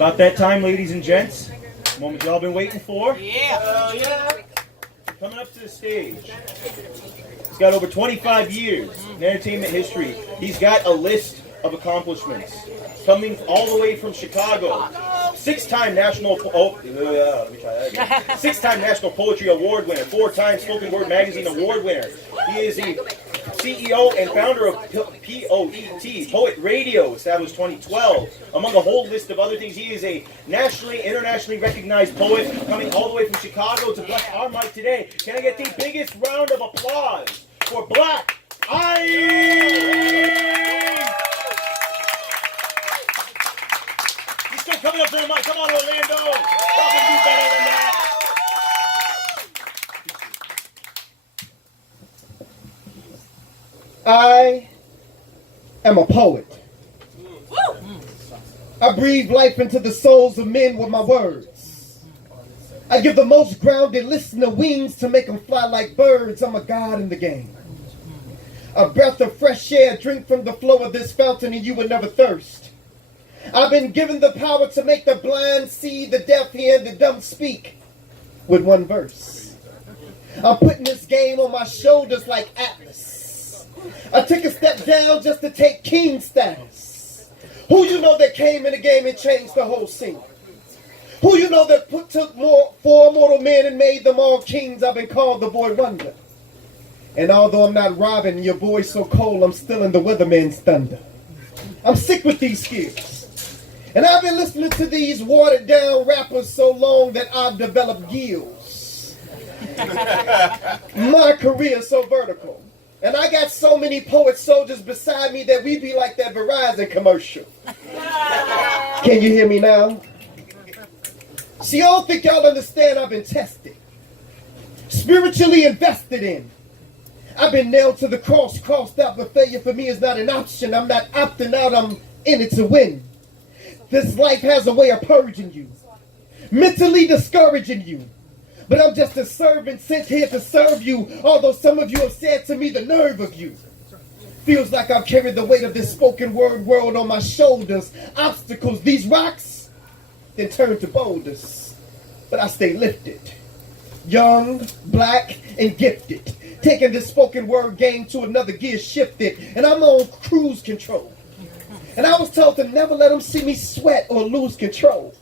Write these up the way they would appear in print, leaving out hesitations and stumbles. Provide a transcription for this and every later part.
About that time, ladies and gents. Moment y'all been waiting for. Yeah. Coming up to the stage. He's got over 25 years in entertainment history. He's got a list of accomplishments. Coming all the way from Chicago. Six-time National National Poetry Award winner. 4-time Spoken Word Magazine Award winner. He is the CEO and founder of POET, Poet Radio, established 2012. Among a whole list of other things, he is a nationally, internationally recognized poet, coming all the way from Chicago to bless our mic today. Can I get the biggest round of applause for Blaq? He's still coming up to the mic. Come on, Orlando. Y'all can do better than that. I am a poet. I breathe life into the souls of men with my words. I give the most grounded listener wings to make them fly like birds. I'm a god in the game. A breath of fresh air, drink from the flow of this fountain and you will never thirst. I've been given the power to make the blind see, the deaf hear, the dumb speak with one verse. I'm putting this game on my shoulders like Atlas. I took a step down just to take king status. Who you know that came in the game and changed the whole scene? Who you know that took four mortal men and made them all kings? I've been called the boy wonder. And although I'm not Robin, your boy's so cold, I'm still in the weatherman's thunder. I'm sick with these skills. And I've been listening to these watered down rappers so long that I've developed gills. My career's so vertical. And I got so many poet soldiers beside me that we be like that Verizon commercial. Can you hear me now? See, I don't think y'all understand I've been tested. Spiritually invested in. I've been nailed to the cross, crossed out, but failure for me is not an option. I'm not opting out, I'm in it to win. This life has a way of purging you, mentally discouraging you. But I'm just a servant sent here to serve you, although some of you have said to me the nerve of you. Feels like I've carried the weight of this spoken word world on my shoulders. Obstacles, these rocks, then turn to boulders. But I stay lifted, young, black, and gifted. Taking this spoken word game to another gear shifted. And I'm on cruise control. And I was told to never let them see me sweat or lose control.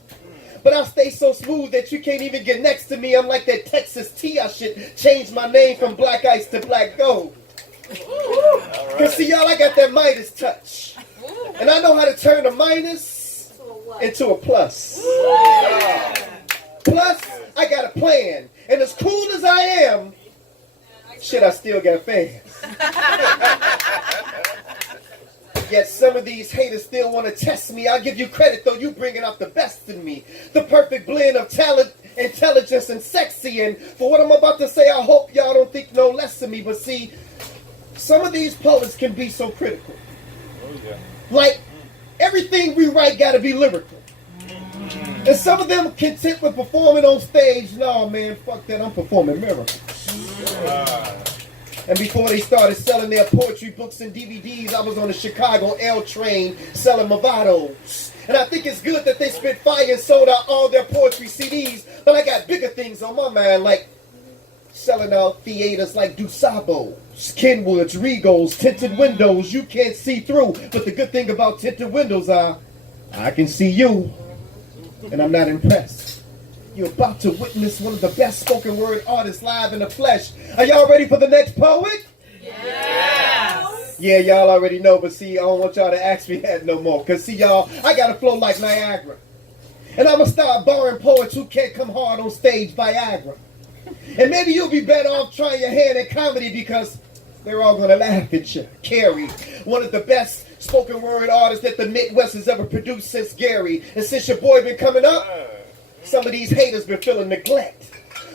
But I stay so smooth that you can't even get next to me. I'm like that Texas tea. I should change my name from Black Ice to Black Gold. Because see, y'all, I got that Midas touch. And I know how to turn a minus into a plus. Plus, I got a plan. And as cool as I am, shit, I still got fans. Yet some of these haters still want to test me. I'll give you credit, though, you bringing out the best in me. The perfect blend of talent, intelligence, and sexy. And for what I'm about to say, I hope y'all don't think no less of me. But see, some of these poets can be so critical. Oh, yeah. Like, everything we write got to be lyrical. And some of them content with performing on stage. No, man, fuck that. I'm performing miracles. And before they started selling their poetry books and DVDs, I was on the Chicago L train selling Movados. And I think it's good that they spit fire and sold out all their poetry CDs. But I got bigger things on my mind, like selling out theaters like DuSabos, Kenwoods, Regals, tinted windows you can't see through. But the good thing about tinted windows are, I can see you, and I'm not impressed. You're about to witness one of the best spoken word artists live in the flesh. Are y'all ready for the next poet? Yes. Yeah, y'all already know, but see, I don't want y'all to ask me that no more. Because see, y'all, I got to flow like Niagara. And I'm going to start borrowing poets who can't come hard on stage, Viagra. And maybe you'll be better off trying your hand at comedy because they're all going to laugh at you. Carrie, one of the best spoken word artists that the Midwest has ever produced since Gary. And since your boy been coming up, some of these haters been feeling neglect.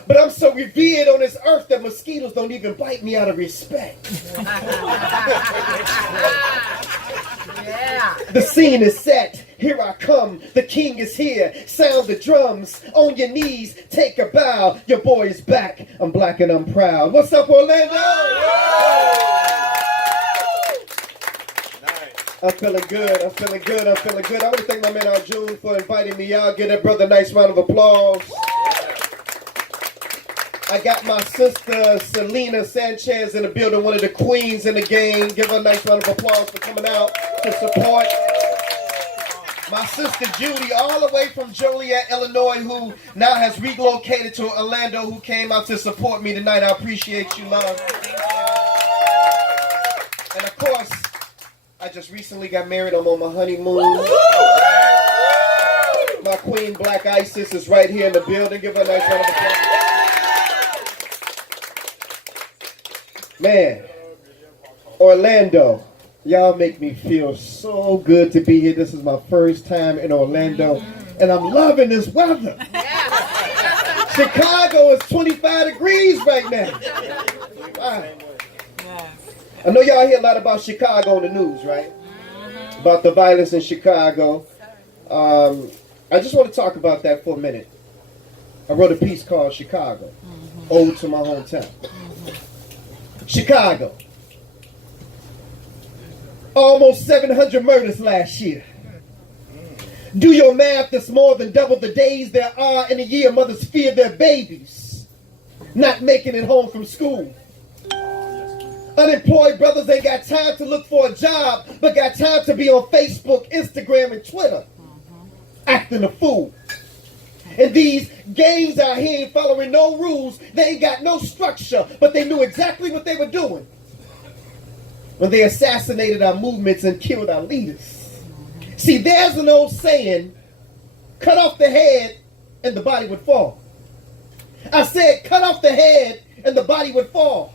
But I'm so revered on this earth that mosquitoes don't even bite me out of respect. Yeah. The scene is set. Here I come. The king is here. Sound the drums. On your knees. Take a bow. Your boy is back. I'm black and I'm proud. What's up, Orlando? I'm feeling good. I'm feeling good. I'm feeling good. I want to thank my man out June for inviting me out. Give that brother a nice round of applause. I got my sister Selena Sanchez in the building, one of the queens in the game. Give her a nice round of applause for coming out to support. My sister Judy, all the way from Joliet, Illinois, who now has relocated to Orlando, who came out to support me tonight. I appreciate you, love. And of course, I just recently got married. I'm on my honeymoon. My queen, Blaq Isis, is right here in the building. Give her a nice round of applause. Man, Orlando. Y'all make me feel so good to be here. This is my first time in Orlando, and I'm loving this weather. Chicago is 25 degrees right now. Wow. I know y'all hear a lot about Chicago in the news, right? About the violence in Chicago. I just want to talk about that for a minute. I wrote a piece called Chicago, Ode to My Hometown. Chicago. Almost 700 murders last year. Do your math, that's more than double the days there are in a year. Mothers fear their babies not making it home from school. Unemployed brothers ain't got time to look for a job, but got time to be on Facebook, Instagram, and Twitter, acting a fool. And these gangs out here ain't following no rules. They ain't got no structure, but they knew exactly what they were doing when they assassinated our movements and killed our leaders. See, there's an old saying, cut off the head and the body would fall. I said, cut off the head and the body would fall.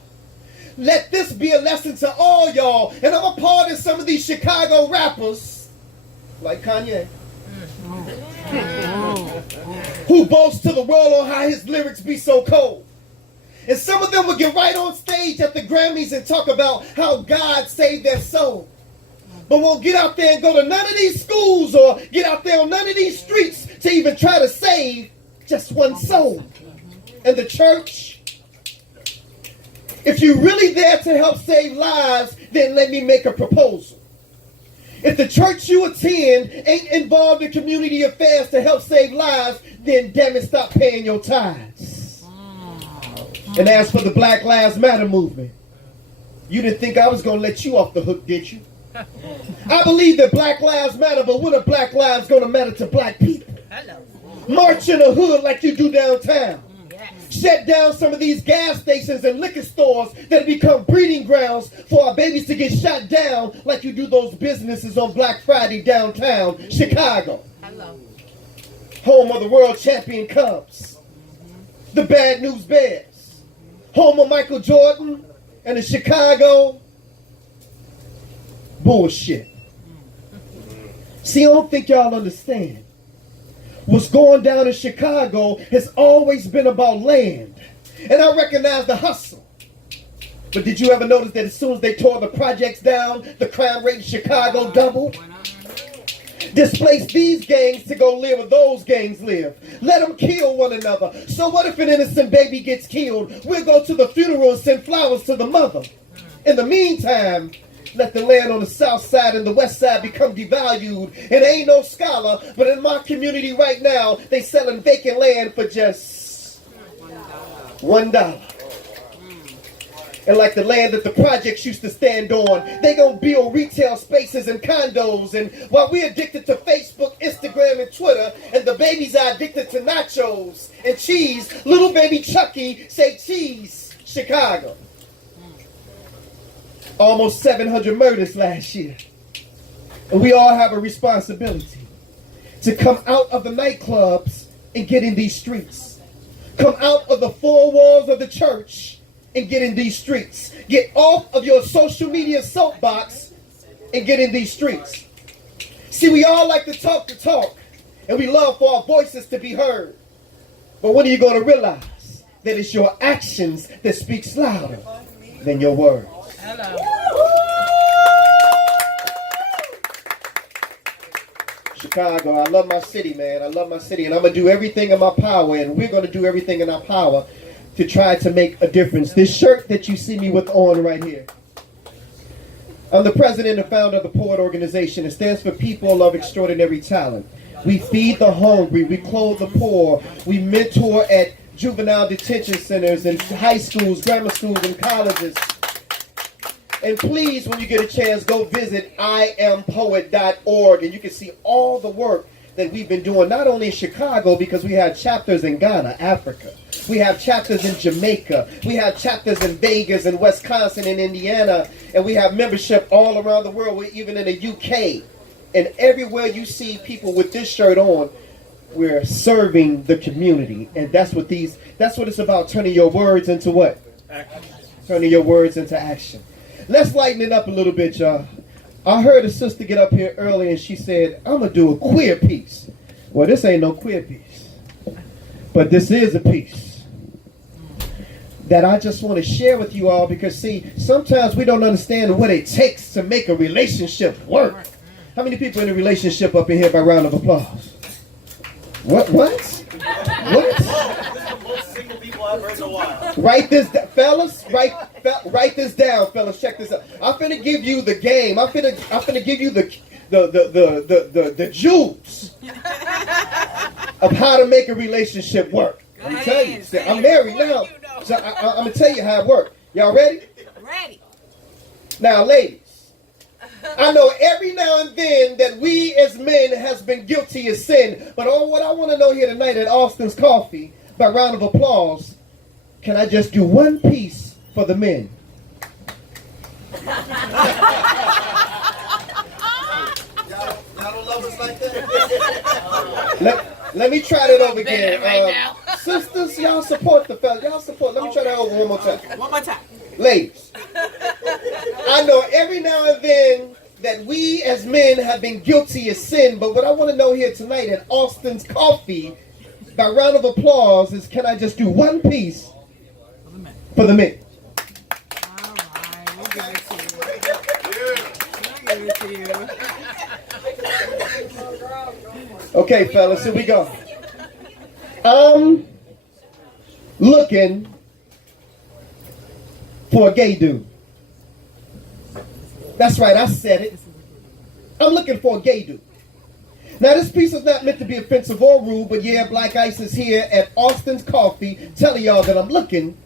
Let this be a lesson to all y'all. And I'm a part of some of these Chicago rappers, like Kanye, who boast to the world on how his lyrics be so cold. And some of them will get right on stage at the Grammys and talk about how God saved their soul. But won't get out there and go to none of these schools or get out there on none of these streets to even try to save just one soul. And the church, if you're really there to help save lives, then let me make a proposal. If the church you attend ain't involved in community affairs to help save lives, then damn it, stop paying your tithes. And as for the Black Lives Matter movement, you didn't think I was going to let you off the hook, did you? I believe that Black Lives Matter, but when are Black lives going to matter to black people? March in the hood like you do downtown. Shut down some of these gas stations and liquor stores that become breeding grounds for our babies to get shot down like you do those businesses on Black Friday downtown Chicago. Home of the world champion Cubs. The Bad News Bears. Home of Michael Jordan and the Chicago bullshit. See, I don't think y'all understand. What's going down in Chicago has always been about land. And I recognize the hustle. But did you ever notice that as soon as they tore the projects down, the crime rate in Chicago doubled? Displace these gangs to go live where those gangs live. Let them kill one another. So what if an innocent baby gets killed? We'll go to the funeral and send flowers to the mother. In the meantime, let the land on the south side and the west side become devalued. And ain't no scholar, but in my community right now, they selling vacant land for just $1. And like the land that the projects used to stand on, they gonna build retail spaces and condos. And while we're addicted to Facebook, Instagram, and Twitter, and the babies are addicted to nachos and cheese, little baby Chucky say cheese, Chicago. Almost 700 murders last year. And we all have a responsibility to come out of the nightclubs and get in these streets. Come out of the four walls of the church and get in these streets. Get off of your social media soapbox and get in these streets. See, we all like to talk, and we love for our voices to be heard. But when are you going to realize that it's your actions that speaks louder than your words? Chicago, I love my city, man. I love my city, and I'm going to do everything in my power, and we're going to do everything in our power to try to make a difference. This shirt that you see me with on right here, I'm the president and founder of the Poet Organization. It stands for People of Extraordinary Talent. We feed the hungry, we clothe the poor, we mentor at juvenile detention centers and high schools, grammar schools, and colleges. And please, when you get a chance, go visit IamPoet.org, and you can see all the work that we've been doing, not only in Chicago, because we have chapters in Ghana, Africa. We have chapters in Jamaica. We have chapters in Vegas and Wisconsin and Indiana. And we have membership all around the world. We're even in the UK. And everywhere you see people with this shirt on, we're serving the community. And that's what it's about, turning your words into what? Action. Turning your words into action. Let's lighten it up a little bit, y'all. I heard a sister get up here early and she said, I'm going to do a queer piece. Well, this ain't no queer piece. But this is a piece that I just want to share with you all because, see, sometimes we don't understand what it takes to make a relationship work. How many people in a relationship up in here by round of applause? What? Write this, fellas. Write this down, fellas. Check this out. I'm finna give you the game. I'm finna give you the jewels of how to make a relationship work. I'm telling you. See, I'm married now, so I'm gonna tell you how it works. Y'all ready? Ready. Now, ladies, I know every now and then that we as men has been guilty of sin, but what I want to know here tonight at Austin's Coffee, by round of applause, can I just do one piece for the men? Y'all don't love us like that? Let me try that over again. Sisters, y'all support the fellas. Y'all support. Let me try that over one more time. One more time. Ladies, I know every now and then that we as men have been guilty of sin, but what I want to know here tonight at Austin's Coffee, by round of applause, is can I just do one piece for the men? All right, we'll give it to you. We'll give it to you. Okay, fellas, here we go. I'm looking for a gay dude. That's right, I said it. I'm looking for a gay dude. Now, this piece is not meant to be offensive or rude, but yeah, Black Ice is here at Austin's Coffee telling y'all that I'm looking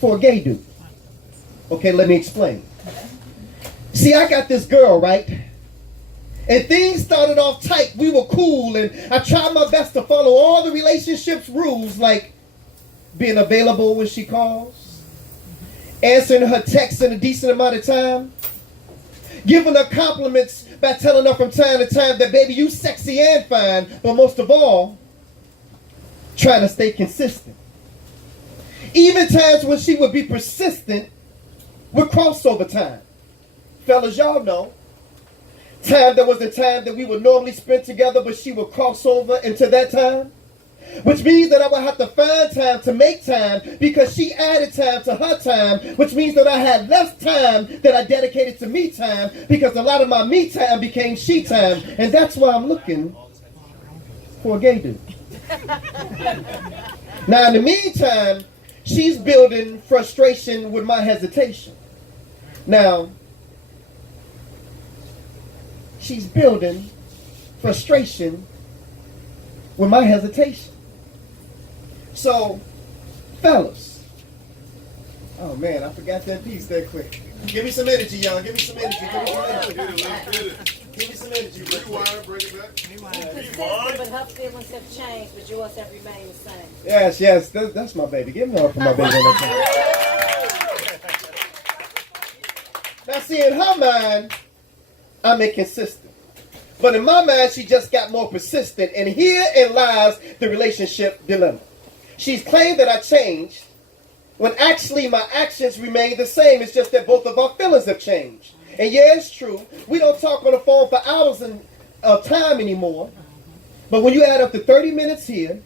for a gay dude. Okay, let me explain. See, I got this girl, right? And things started off tight. We were cool, and I tried my best to follow all the relationship's rules, like being available when she calls, answering her texts in a decent amount of time, giving her compliments by telling her from time to time that, baby, you sexy and fine, but most of all, trying to stay consistent. Even times when she would be persistent with crossover time. Fellas, y'all know, there was the time that we would normally spend together, but she would cross over into that time. Which means that I would have to find time to make time because she added time to her time, which means that I had less time that I dedicated to me time because a lot of my me time became she time. And that's why I'm looking for a gay dude. Now, in the meantime, she's building frustration with my hesitation. Now, she's building frustration with my hesitation. So, fellas, oh man, I forgot that piece that quick. Give me some energy, y'all. Give me some energy. Give me some energy. Give me some energy. Rewind, bring it back. But her feelings have changed, but yours have remained the same. Yes, that's my baby. Give me up for my baby. Now, see, in her mind, I'm inconsistent. But in my mind, she just got more persistent. And herein lies the relationship dilemma. She's claimed that I changed, when actually my actions remain the same. It's just that both of our feelings have changed. And yeah, it's true. We don't talk on the phone for hours of time anymore. But when you add up the 30 minutes here,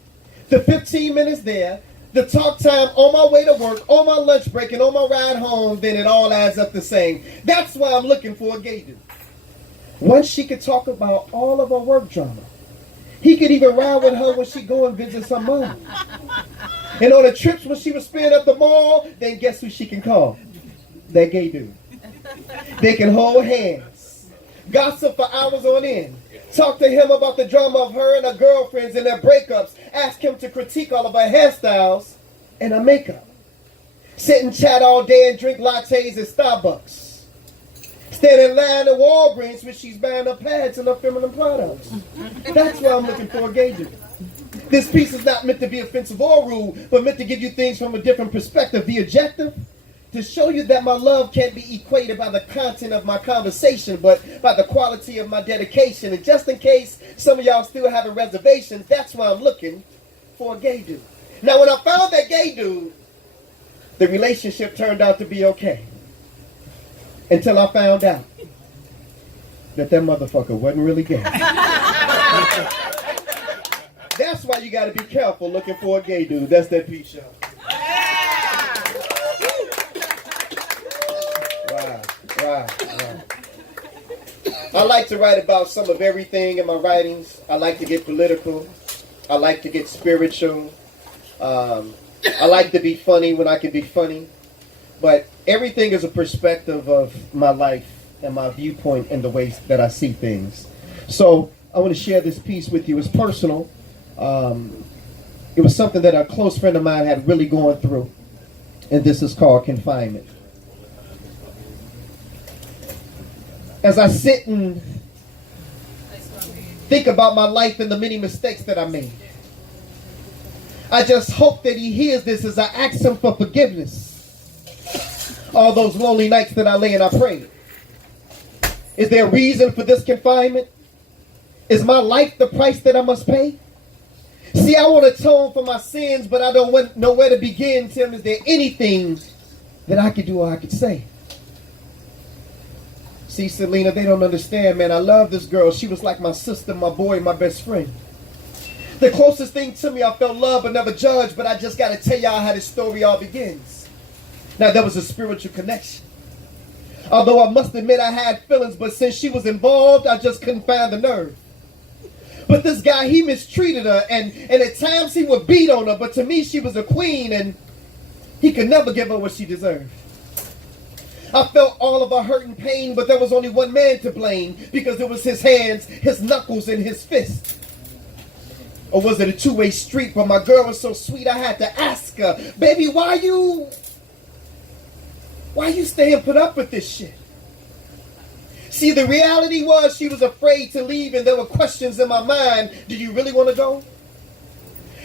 the 15 minutes there, the talk time on my way to work, on my lunch break, and on my ride home, then it all adds up the same. That's why I'm looking for a gay dude. Once she could talk about all of her work drama. He could even ride with her when she go and visit her mom. And on the trips when she was spending at the mall, then guess who she can call? That gay dude. They can hold hands, gossip for hours on end, talk to him about the drama of her and her girlfriends and their breakups, ask him to critique all of her hairstyles and her makeup, sit and chat all day and drink lattes at Starbucks, stand in line at Walgreens when she's buying her pads and her feminine products. That's why I'm looking for a gay dude. This piece is not meant to be offensive or rude, but meant to give you things from a different perspective. The objective, to show you that my love can't be equated by the content of my conversation, but by the quality of my dedication. And just in case some of y'all still having reservations, that's why I'm looking for a gay dude. Now, when I found that gay dude, the relationship turned out to be okay. Until I found out that motherfucker wasn't really gay. That's why you got to be careful looking for a gay dude. That's that piece, y'all. Wow. I like to write about some of everything in my writings. I like to get political. I like to get spiritual. I like to be funny when I can be funny. But everything is a perspective of my life and my viewpoint and the ways that I see things. So I want to share this piece with you. It's personal. It was something that a close friend of mine had really gone through. And this is called Confinement. As I sit and think about my life and the many mistakes that I made, I just hope that he hears this as I ask him for forgiveness. All those lonely nights that I lay and I prayed. Is there a reason for this confinement? Is my life the price that I must pay? See, I want to atone for my sins, but I don't know where to begin. Tim, is there anything that I could do or I could say? See, Selena, they don't understand, man. I love this girl. She was like my sister, my boy, my best friend. The closest thing to me, I felt love but never judged, but I just got to tell y'all how this story all begins. Now, there was a spiritual connection. Although I must admit I had feelings, but since she was involved, I just couldn't find the nerve. But this guy, he mistreated her, and at times he would beat on her, but to me, she was a queen, and he could never give her what she deserved. I felt all of her hurt and pain, but there was only one man to blame, because it was his hands, his knuckles, and his fists. Or was it a two-way street? But my girl was so sweet, I had to ask her, baby, why you staying put up with this shit? See, the reality was she was afraid to leave, and there were questions in my mind. Do you really want to go?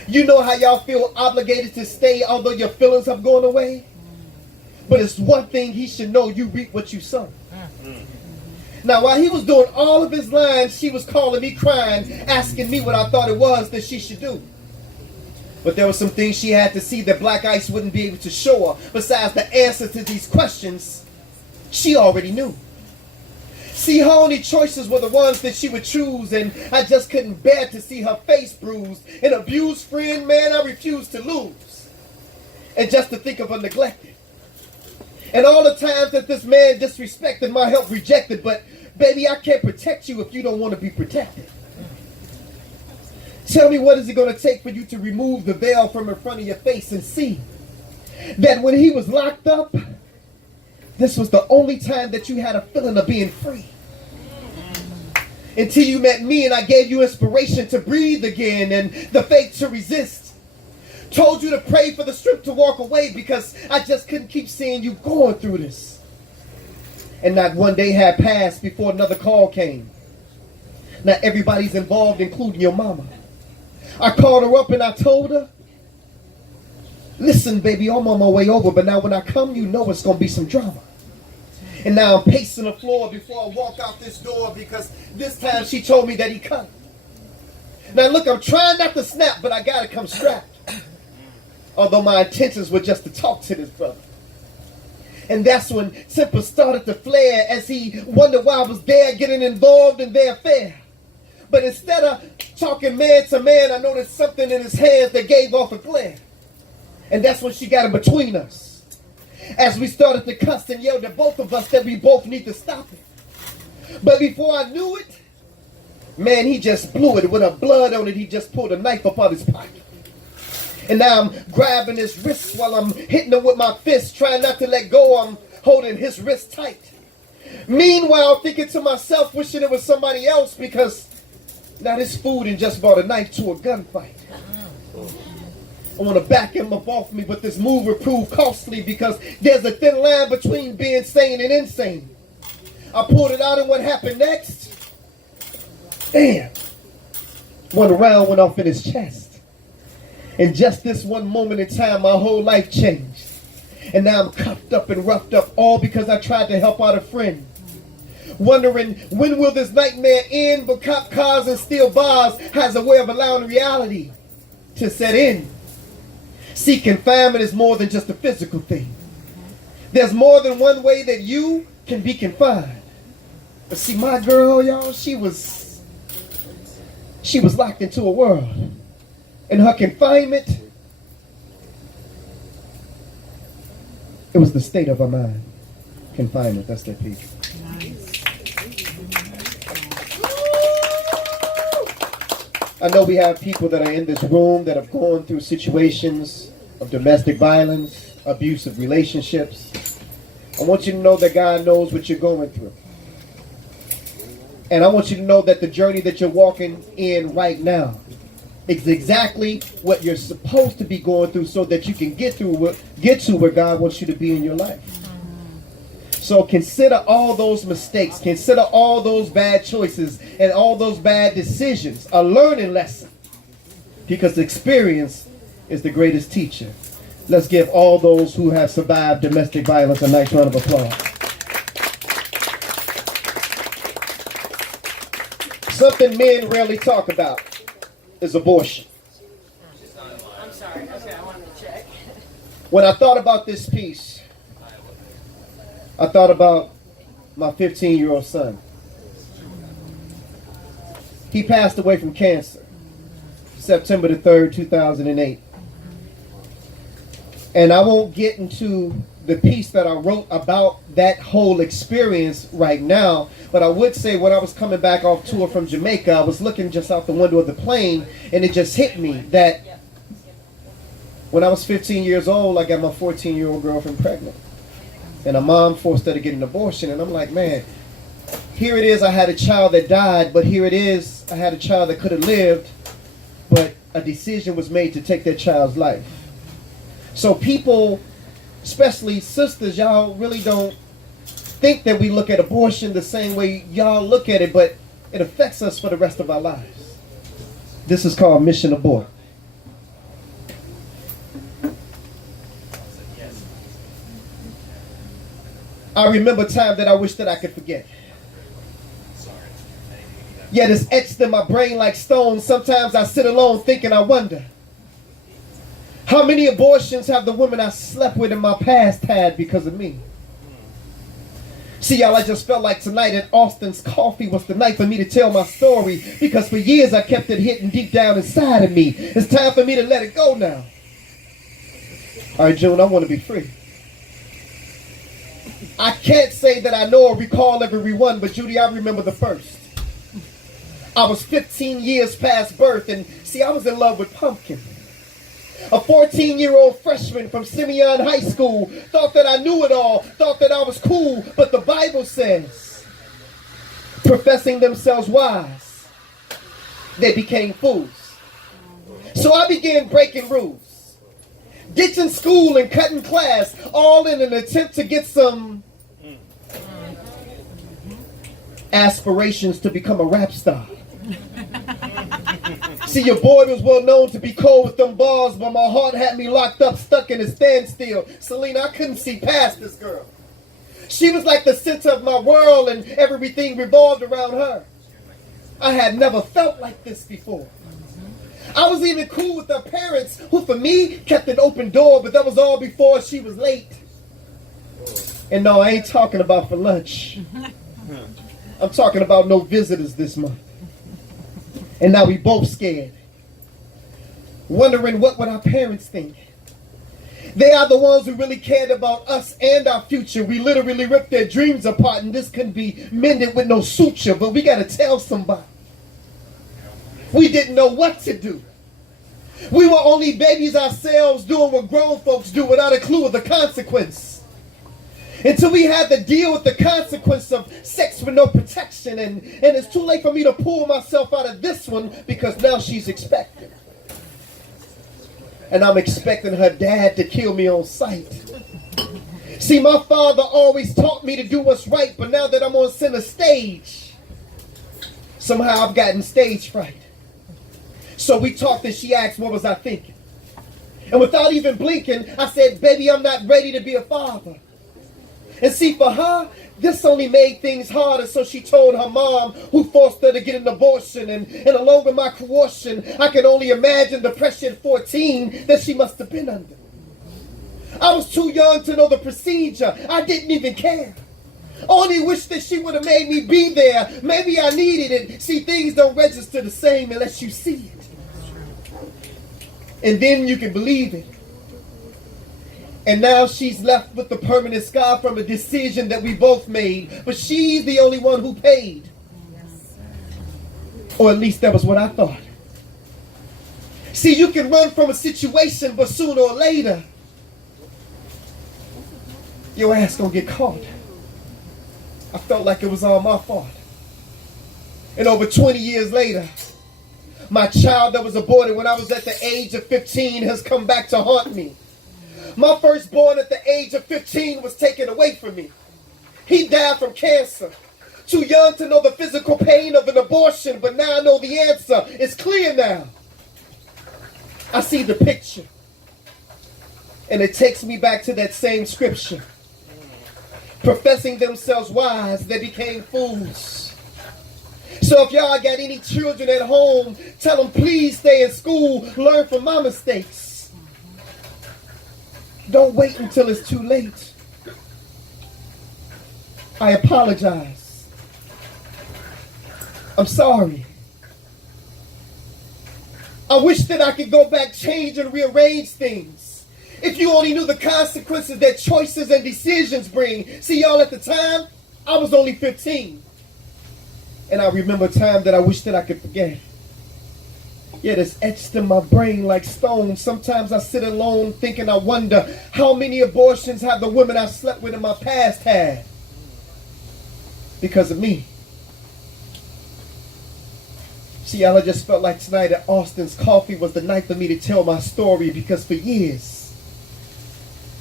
You know how y'all feel obligated to stay, although your feelings have gone away? But it's one thing he should know: you reap what you sow. Now, while he was doing all of his lines, she was calling me, crying, asking me what I thought it was that she should do. But there were some things she had to see that Black Ice wouldn't be able to show her. Besides the answer to these questions, she already knew. See, her only choices were the ones that she would choose, and I just couldn't bear to see her face bruised. An abused friend, man, I refused to lose. And just to think of her neglected. And all the times that this man disrespected my help, rejected. But, baby, I can't protect you if you don't want to be protected. Tell me, what is it going to take for you to remove the veil from in front of your face and see that when he was locked up, this was the only time that you had a feeling of being free. Until you met me and I gave you inspiration to breathe again and the faith to resist. Told you to pray for the strength to walk away because I just couldn't keep seeing you going through this. And not one day had passed before another call came. Now everybody's involved, including your mama. I called her up and I told her, listen, baby, I'm on my way over, but now when I come, you know it's going to be some drama. And now I'm pacing the floor before I walk out this door because this time she told me that he coming. Now look, I'm trying not to snap, but I got to come strapped. Although my intentions were just to talk to this brother. And that's when temper started to flare as he wondered why I was there getting involved in their affair. But instead of talking man to man, I noticed something in his hands that gave off a glare. And that's when she got in between us. As we started to cuss and yelled at both of us that we both need to stop it. But before I knew it, man, he just blew it. With a blood on it, he just pulled a knife up out his pocket. And now I'm grabbing his wrist while I'm hitting him with my fist, trying not to let go. I'm holding his wrist tight. Meanwhile, thinking to myself, wishing it was somebody else, because now this fool done just brought a knife to a gunfight. I want to back him up off me, but this move would prove costly because there's a thin line between being sane and insane. I pulled it out, and what happened next? Damn. One round went off in his chest. And just this one moment in time, my whole life changed. And now I'm cuffed up and roughed up, all because I tried to help out a friend. Wondering, when will this nightmare end? But cop cars and steel bars has a way of allowing reality to set in. See, confinement is more than just a physical thing. There's more than one way that you can be confined. But see, my girl, y'all, she was locked into a world. And her confinement, it was the state of her mind. Confinement, that's that piece. I know we have people that are in this room that have gone through situations of domestic violence, abusive relationships. I want you to know that God knows what you're going through. And I want you to know that the journey that you're walking in right now is exactly what you're supposed to be going through so that you can get to where God wants you to be in your life. So consider all those mistakes, consider all those bad choices and all those bad decisions a learning lesson, because experience is the greatest teacher. Let's give all those who have survived domestic violence a nice round of applause. Something men rarely talk about is abortion. I'm sorry. Okay, I wanted to check. When I thought about this piece, I thought about my 15-year-old son. He passed away from cancer, September the 3rd, 2008. And I won't get into the piece that I wrote about that whole experience right now, but I would say when I was coming back off tour from Jamaica, I was looking just out the window of the plane, and it just hit me that when I was 15 years old, I got my 14-year-old girlfriend pregnant. And a mom forced her to get an abortion. And I'm like, man, here it is, I had a child that died, but here it is, I had a child that could have lived, but a decision was made to take that child's life. So people, especially sisters, y'all really don't think that we look at abortion the same way y'all look at it, but it affects us for the rest of our lives. This is called mission abort. I remember a time that I wish that I could forget. Yet it's etched in my brain like stone. Sometimes I sit alone thinking, I wonder, how many abortions have the women I slept with in my past had because of me? See, y'all, I just felt like tonight at Austin's Coffee was the night for me to tell my story, because for years I kept it hidden deep down inside of me. It's time for me to let it go now. All right, June, I want to be free. I can't say that I know or recall every one, but Judy, I remember the first. I was 15 years past birth, and see, I was in love with Pumpkin. A 14-year-old freshman from Simeon High School, thought that I knew it all, thought that I was cool, but the Bible says, professing themselves wise, they became fools. So I began breaking rules, ditching school and cutting class, all in an attempt to get some aspirations to become a rap star. See, your boy was well known to be cold with them bars, but my heart had me locked up, stuck in a standstill. Selena, I couldn't see past this girl. She was like the center of my world, and everything revolved around her. I had never felt like this before. I was even cool with her parents, who for me kept an open door, but that was all before she was late. And no, I ain't talking about for lunch. I'm talking about no visitors this month. And now we both scared, wondering what would our parents think. They are the ones who really cared about us and our future. We literally ripped their dreams apart, and this couldn't be mended with no suture, but we got to tell somebody. We didn't know what to do. We were only babies ourselves, doing what grown folks do without a clue of the consequence. Until we had to deal with the consequence of sex with no protection. And it's too late for me to pull myself out of this one because now she's expecting. And I'm expecting her dad to kill me on sight. See, my father always taught me to do what's right, but now that I'm on center stage, somehow I've gotten stage fright. So we talked and she asked, what was I thinking? And without even blinking, I said, baby, I'm not ready to be a father. And see, for her, this only made things harder, so she told her mom, who forced her to get an abortion. And along with my coercion, I can only imagine the pressure at 14 that she must have been under. I was too young to know the procedure. I didn't even care. Only wish that she would have made me be there. Maybe I needed it. See, things don't register the same unless you see it. And then you can believe it. And now she's left with the permanent scar from a decision that we both made. But she's the only one who paid. Or at least that was what I thought. See, you can run from a situation, but sooner or later, your ass gonna get caught. I felt like it was all my fault. And over 20 years later, my child that was aborted when I was at the age of 15 has come back to haunt me. My firstborn at the age of 15 was taken away from me. He died from cancer. Too young to know the physical pain of an abortion, but now I know the answer. It's clear now. I see the picture. And it takes me back to that same scripture. Professing themselves wise, they became fools. So if y'all got any children at home, tell them please stay in school, learn from my mistakes. Don't wait until it's too late. I apologize. I'm sorry. I wish that I could go back, change, and rearrange things. If you only knew the consequences that choices and decisions bring. See, y'all, at the time, I was only 15. And I remember a time that I wish that I could forget. Yet it's etched in my brain like stone. Sometimes I sit alone thinking, I wonder how many abortions have the women I slept with in my past had because of me. See, y'all, I just felt like tonight at Austin's Coffee was the night for me to tell my story because for years,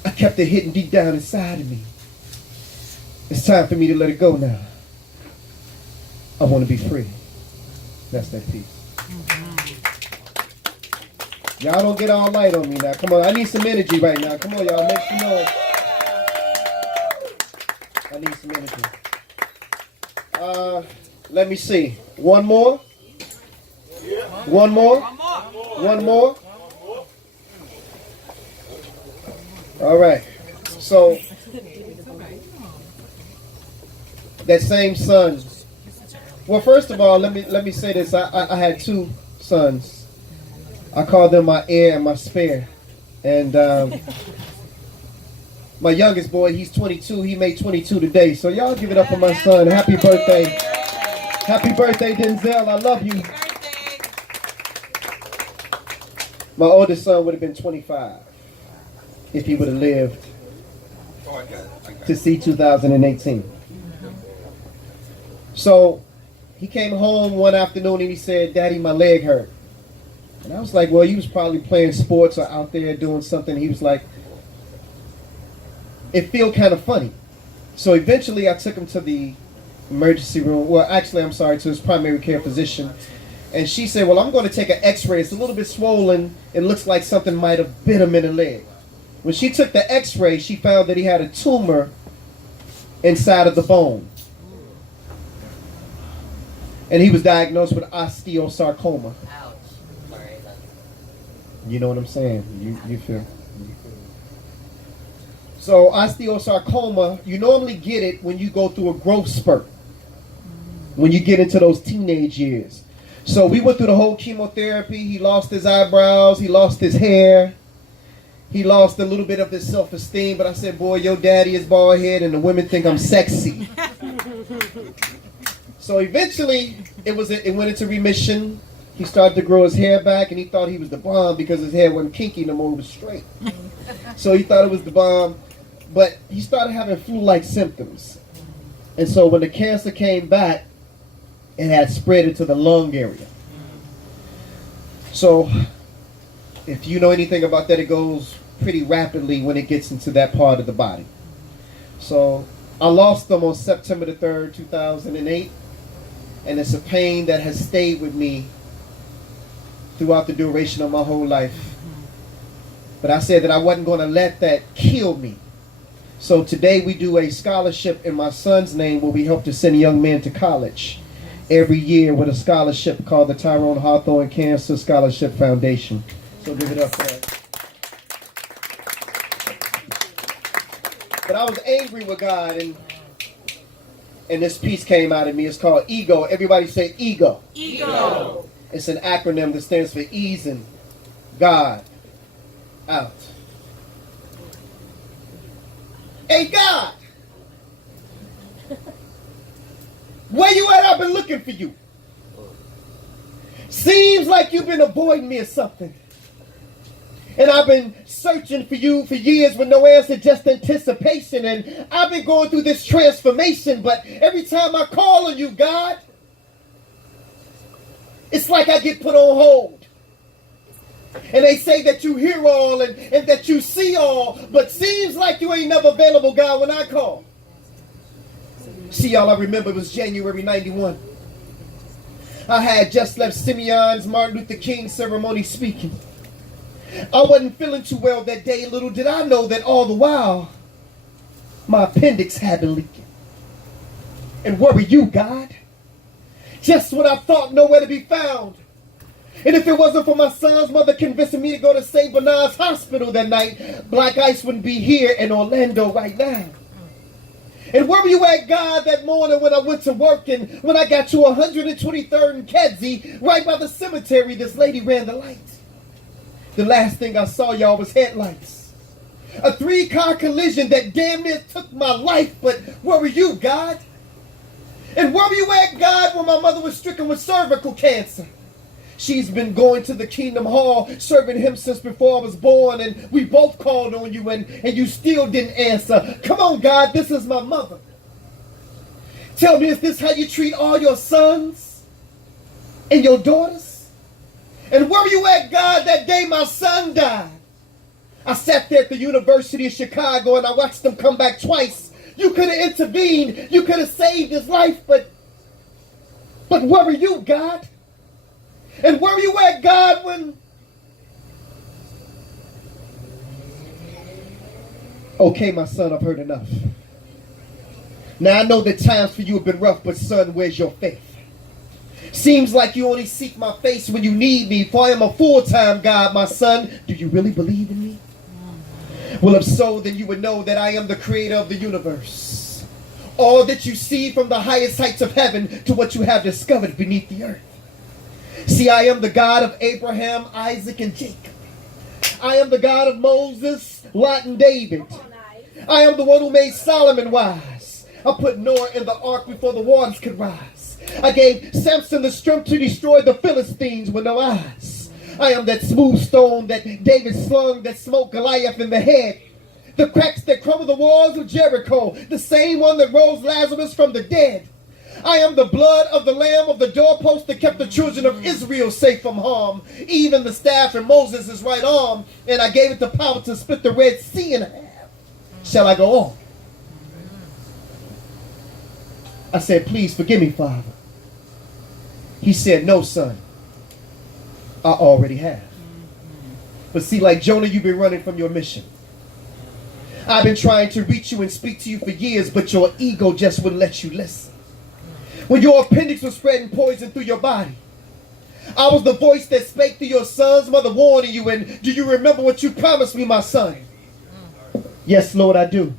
I kept it hidden deep down inside of me. It's time for me to let it go now. I want to be free. That's that piece. Y'all don't get all light on me now. Come on, I need some energy right now. Come on, y'all, make some noise. I need some energy. Let me see. One more? One more? One more? All right. So, that same son. Well, first of all, let me say this. I had two sons. I call them my heir and my spare. And my youngest boy, he's 22. He made 22 today. So y'all give it up for my son. Happy birthday. Happy birthday, Denzel. I love you. My oldest son would have been 25 if he would have lived to see 2018. So he came home one afternoon and he said, Daddy, my leg hurt. And I was like, well, he was probably playing sports or out there doing something. He was like, it felt kind of funny. So eventually I took him to the emergency room. Well, actually, I'm sorry, to his primary care physician. And she said, well, I'm going to take an x-ray. It's a little bit swollen. It looks like something might have bit him in the leg. When she took the x-ray, she found that he had a tumor inside of the bone. And he was diagnosed with osteosarcoma. You know what I'm saying? You feel? So osteosarcoma, you normally get it when you go through a growth spurt. When you get into those teenage years. So we went through the whole chemotherapy. He lost his eyebrows. He lost his hair. He lost a little bit of his self-esteem. But I said, boy, your daddy is bald head and the women think I'm sexy. So eventually, it went into remission. He started to grow his hair back, and he thought he was the bomb because his hair wasn't kinky no more, it was straight. So he thought it was the bomb. But he started having flu-like symptoms. And so when the cancer came back, it had spread into the lung area. So if you know anything about that, it goes pretty rapidly when it gets into that part of the body. So I lost them on September the 3rd, 2008. And it's a pain that has stayed with me throughout the duration of my whole life. But I said that I wasn't going to let that kill me. So today we do a scholarship in my son's name where we help to send young men to college every year with a scholarship called the Tyrone Hawthorne Cancer Scholarship Foundation. So give it up for us. But I was angry with God, and this piece came out of me. It's called Ego. Everybody say ego. Ego. It's an acronym that stands for easing God out. Hey, God, where you at? I've been looking for you. Seems like you've been avoiding me or something. And I've been searching for you for years with no answer, just anticipation. And I've been going through this transformation, but every time I call on you, God, it's like I get put on hold. And they say that you hear all and that you see all, but seems like you ain't never available, God, when I call. See, all I remember was January 91. I had just left Simeon's Martin Luther King ceremony speaking. I wasn't feeling too well that day. Little did I know that all the while, my appendix had been leaking. And where were you, God? Just when I thought nowhere to be found. And if it wasn't for my son's mother convincing me to go to St. Bernard's Hospital that night, Black Ice wouldn't be here in Orlando right now. And where were you at, God, that morning when I went to work and when I got to 123rd and Kedzie, right by the cemetery, this lady ran the lights. The last thing I saw, y'all, was headlights. A 3-car collision that damn near took my life, but where were you, God? And where were you at, God, when my mother was stricken with cervical cancer? She's been going to the Kingdom Hall, serving him since before I was born, and we both called on you, and you still didn't answer. Come on, God, this is my mother. Tell me, is this how you treat all your sons and your daughters? And where were you at, God, that day my son died? I sat there at the University of Chicago, and I watched them come back twice. You could have intervened. You could have saved his life, but where were you, God? And where were you at, God, when... Okay, my son, I've heard enough. Now, I know that times for you have been rough, but son, where's your faith? Seems like you only seek my face when you need me, for I am a full-time God, my son. Do you really believe in me? Well, if so, then you would know that I am the creator of the universe. All that you see from the highest heights of heaven to what you have discovered beneath the earth. See, I am the God of Abraham, Isaac, and Jacob. I am the God of Moses, Lot, and David. I am the one who made Solomon wise. I put Noah in the ark before the waters could rise. I gave Samson the strength to destroy the Philistines with no eyes. I am that smooth stone that David slung that smote Goliath in the head. The cracks that crumble the walls of Jericho, the same one that rose Lazarus from the dead. I am the blood of the lamb of the doorpost that kept the children of Israel safe from harm, even the staff in Moses' right arm, and I gave it the power to split the Red Sea in half. Shall I go on? I said, please forgive me, Father. He said, no, son. I already have. But see, like Jonah, you've been running from your mission. I've been trying to reach you and speak to you for years, but your ego just wouldn't let you listen. When your appendix was spreading poison through your body, I was the voice that spake to your son's mother, warning you. And do you remember what you promised me, my son? Yes, Lord, I do.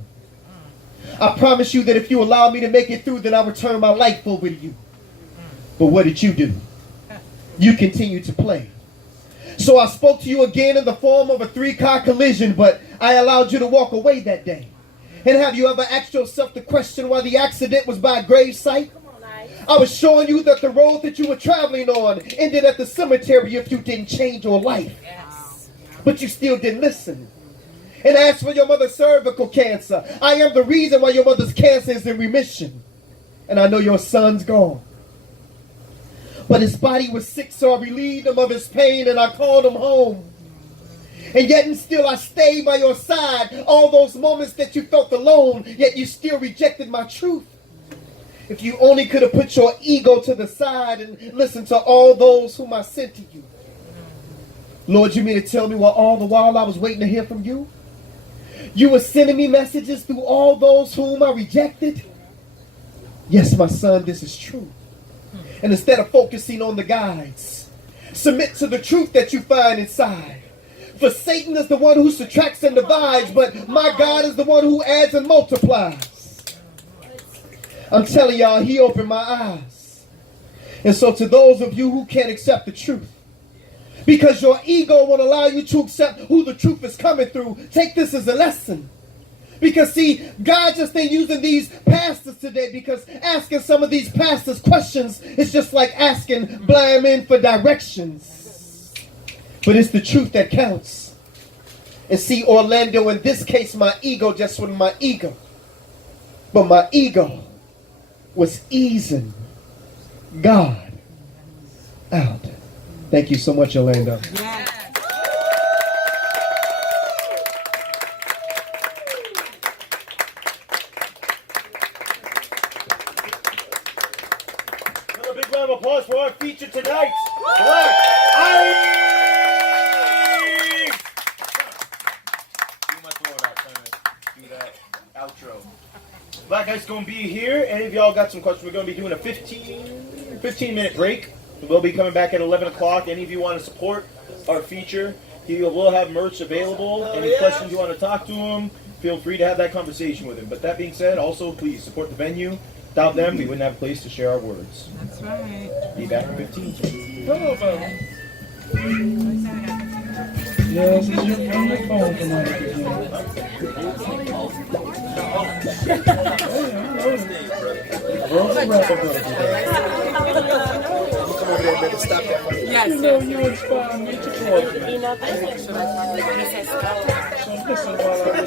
I promise you that if you allow me to make it through, then I'll return my life over to you. But what did you do? You continued to play. So I spoke to you again in the form of a 3-car collision, but I allowed you to walk away that day. And have you ever asked yourself the question why the accident was by gravesite? I was showing you that the road that you were traveling on ended at the cemetery if you didn't change your life. But you still didn't listen. And as for your mother's cervical cancer, I am the reason why your mother's cancer is in remission. And I know your son's gone. But his body was sick, so I relieved him of his pain and I called him home. And yet and still I stayed by your side. All those moments that you felt alone, yet you still rejected my truth. If you only could have put your ego to the side and listened to all those whom I sent to you. Lord, you mean to tell me while all the while I was waiting to hear from you? You were sending me messages through all those whom I rejected? Yes, my son, this is true. And instead of focusing on the guides, submit to the truth that you find inside. For Satan is the one who subtracts and divides, but my God is the one who adds and multiplies. I'm telling y'all, he opened my eyes. And so to those of you who can't accept the truth, because your ego won't allow you to accept who the truth is coming through, take this as a lesson. Because see, God just ain't using these pastors today, because asking some of these pastors questions is just like asking blind men for directions. But it's the truth that counts. And see, Orlando, in this case, my ego just wasn't my ego. But my ego was easing God out. Thank you so much, Orlando. Yeah. Another big round of applause for our feature tonight, Blaq. Do my throat out, trying to do that outro. Blaq Ice gonna be here. Any of y'all got some questions? We're gonna be doing a 15-minute break. We'll be coming back at 11 o'clock. Any of you want to support our feature, he will have merch available. Any questions you want to talk to him, feel free to have that conversation with him. But that being said, also please support the venue. Without them, we wouldn't have a place to share our words. That's right. Be back in 15. Hello, baby. Yes, it's your on the phone Yes. You know you inspire me to talk. You know, So listen while I